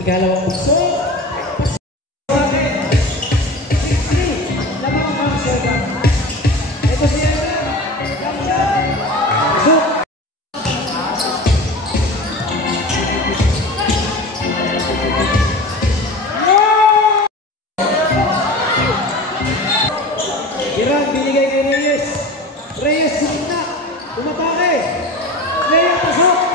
Ikalawang bukso. Ito siya. Iran, binigay kay Reyes. Reyes, sumina. Tumatake. Reyes, pasok.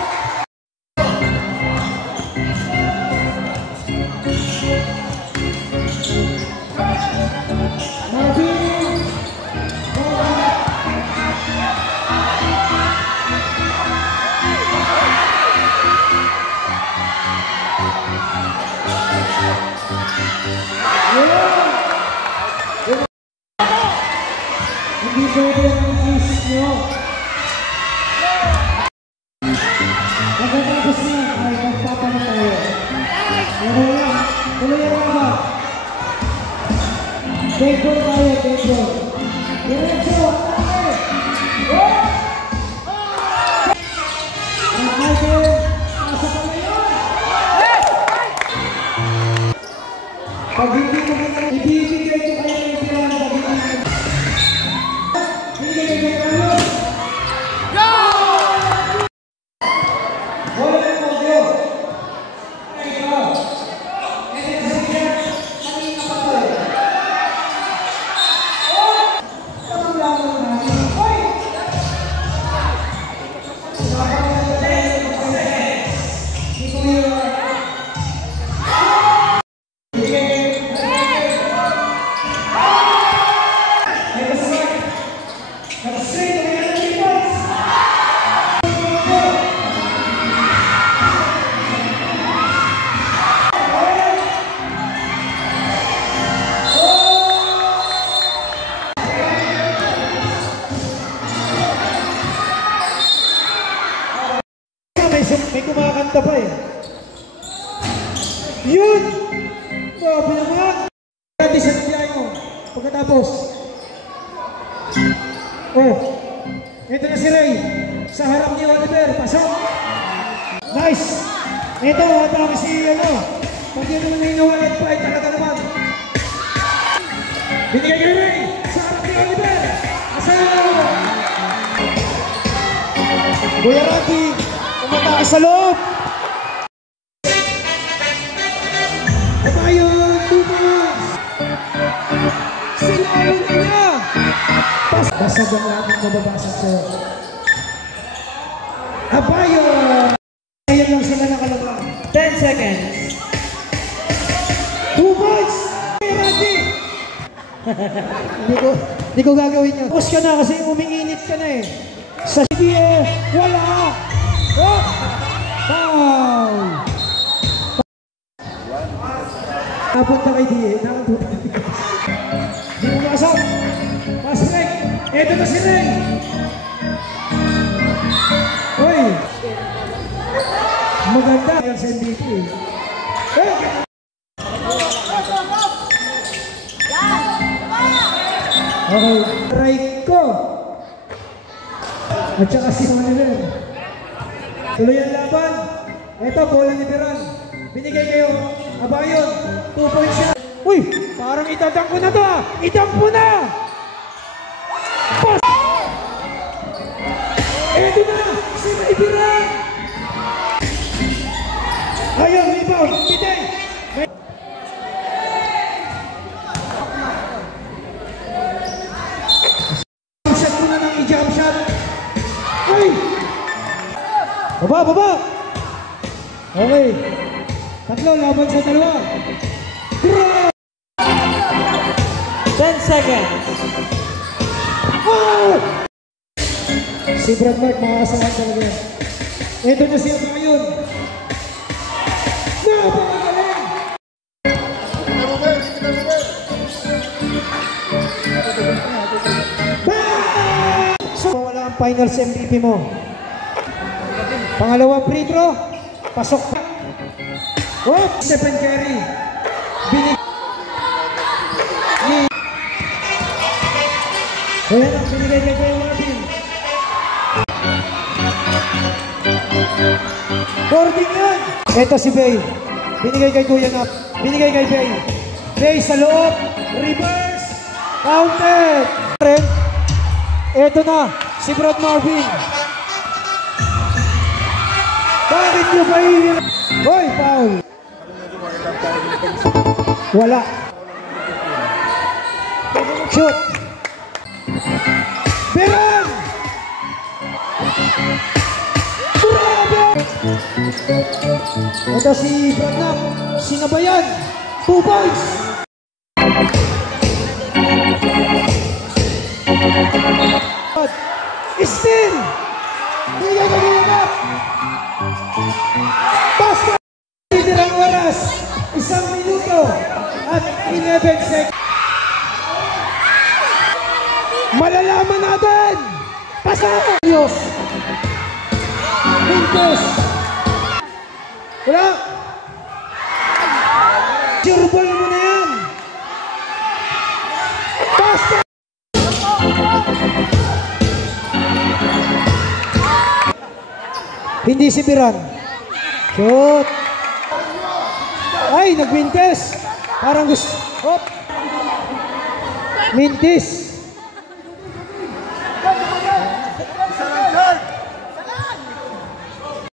Hindi pwede ang isis nyo. Pagkatapos na ay magpapalit tayo. Tuloy yan ba? Take-ball tayo, take-ball. Diretso, atake! Michael, nasa pala yun! Pag hindi mo ka na ibibigay ko kayo ng ipiran pag hindi mo. Hindi kayo kayo. Go! Bola ng Mogyo. Ikaw. Ito kasi yan. Kanina pa ko. Tanong lang mo natin. Hoy! Hindi ko yun. May kumakanta pa eh. Yun! Grabe naman! Grabe sa biyay mo. Pagkatapos. Oh. Ito na si Ray. Sa harap ni Oliver. Pasok. Nice! Ito, atake si ano. Pag yun naman nainawalat pa ay talaga naman. Binigay kay Ray. Sa harap ni Oliver. Asayaw! Kuya Rocky. Umatake sa loob! Abayon! Tumas! Silayan na niya! Basag ang lahat ng mababasag sa'yo. Abayon! Ayan lang sila nakalaban. 10 seconds. 2 points! Rocky! Hindi ko gagawin yun. Pause ka na kasi umiinit ka na eh. Sa CBF, wala! Oh! Foul! Napunta kay D.A. Napunta kay D.A. Di mo masok. Pass break. Ito na si Ray. Uy! Maganda yung sa MVP. Okay. Right ko. At saka si Oliver. Tuloy ang laban. Ito, bola ni Biran. Binigay kayo. Abayon. 2 points siya. Uy! Parang itadangko na to ah! Idangko na! Pass! Ito na! Si Biran! Ayun, rebound! Piteng! Shot mo na ng i-jump shot! Uy! Baba, baba! Okay. Tatlo, laban sa dalawa. 10 seconds. Oh! Si Brad Mark, makakasahan talaga. Ito na siya ngayon. Napakagaling! So, wala ang finals MVP mo. Pangalawang free throw, pasok pa. Oh, Stephen Curry. Kaya lang, binigay kay Joel Martin. Boarding yan. Ito si Bay. Binigay kay Kuya Nap. Binigay kay Bay. Bay sa loob. Reverse. Counted. Eto na. Si Brad Marvin. Bakit nyo ba yun? Hoy, foul. Wala. Shoot. Beran! Grabe! Ito si Brad Nap. Sinabayan. 2 points. Still! Bigay ka Kuya Nap. Basket! Ang oras. 1 minuto at 11 seconds. Malalaman natin! Pasa! Diyos! Mintos! Wala! Sureball mo na yan! Basket! Hindi si Biran. Shoot! Ay, nag-mintis! Parang gusto... Hop! Mintis!